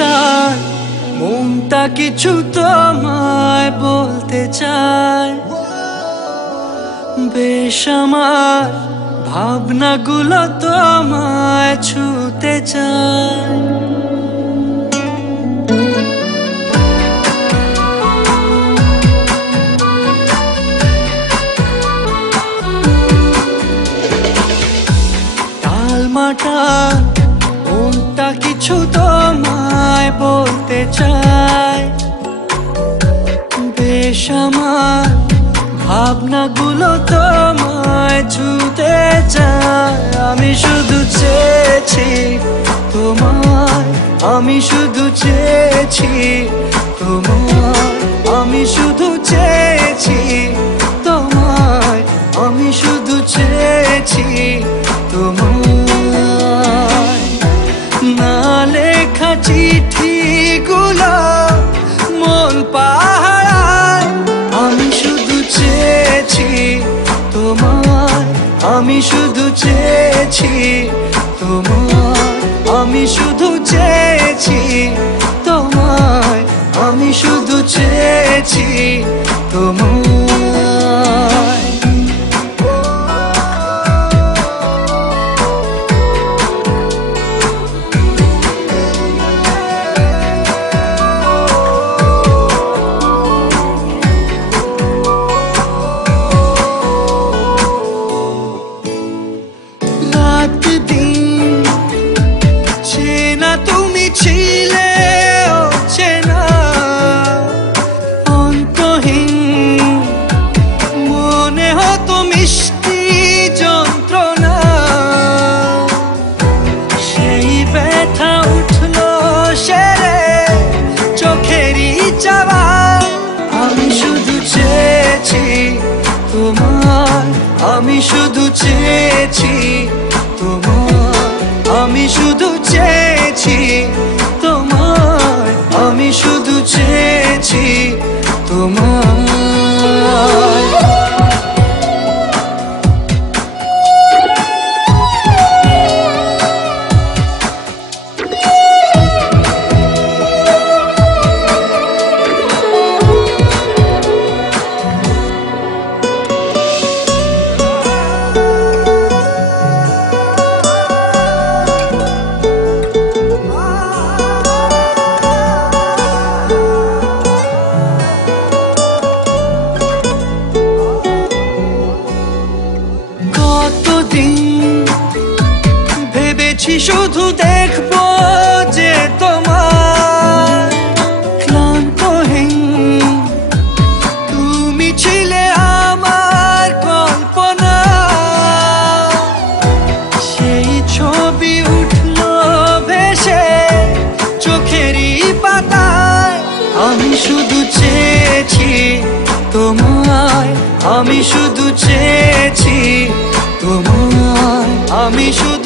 তার মনটা কিছু তোমায় বলতে চায়। বেশ আমার ভাবনাগুলো তোমায় ছুতে চায়। টালমাটা মনটা কিছু তোমায় বলতে চায়। বেশ আমার ভাবনাগুলো তোমায় ছুতে চায়। আমি শুধু চেয়েছি তোমায়, আমি শুধু চেয়েছি তোমায়, আমি শুধু চেয়েছি তোমায়, আমি শুধু চেয়েছি তোমায়। না লেখা চিঠিগুলো মন পাহারায়। আমি শুধু চেয়েছি তোমায়, আমি শুধু চেয়েছি তোমায়, আমি শুধু চেয়েছি তোমায়, আমি শুধু চেয়েছি তোমায়। তুমি ছিলে অচেনা অন্তহীন, মনে হতো মিষ্টি যন্ত্রণা। সেই ব্যথা উঠলো সেরে চোখেরই চাওয়া। আমি শুধু চেয়েছি তোমায়, আমি শুধু চেয়েছি তোমায়, আমি শুধু চেয়েছি তোমায়, আমি শুধু চেয়েছি তোমায়। ভেবেছি শুধু দেখবো যে তোমার ক্লান্তহীন, তুমি ছিলে আমার কল্পনা। সেই ছবি উঠলো ভেসে চোখেরই পাতায়। আমি শুধু চেয়েছি তোমায়, আমি শুধু চেয়েছি তোমায়, আমি শুধু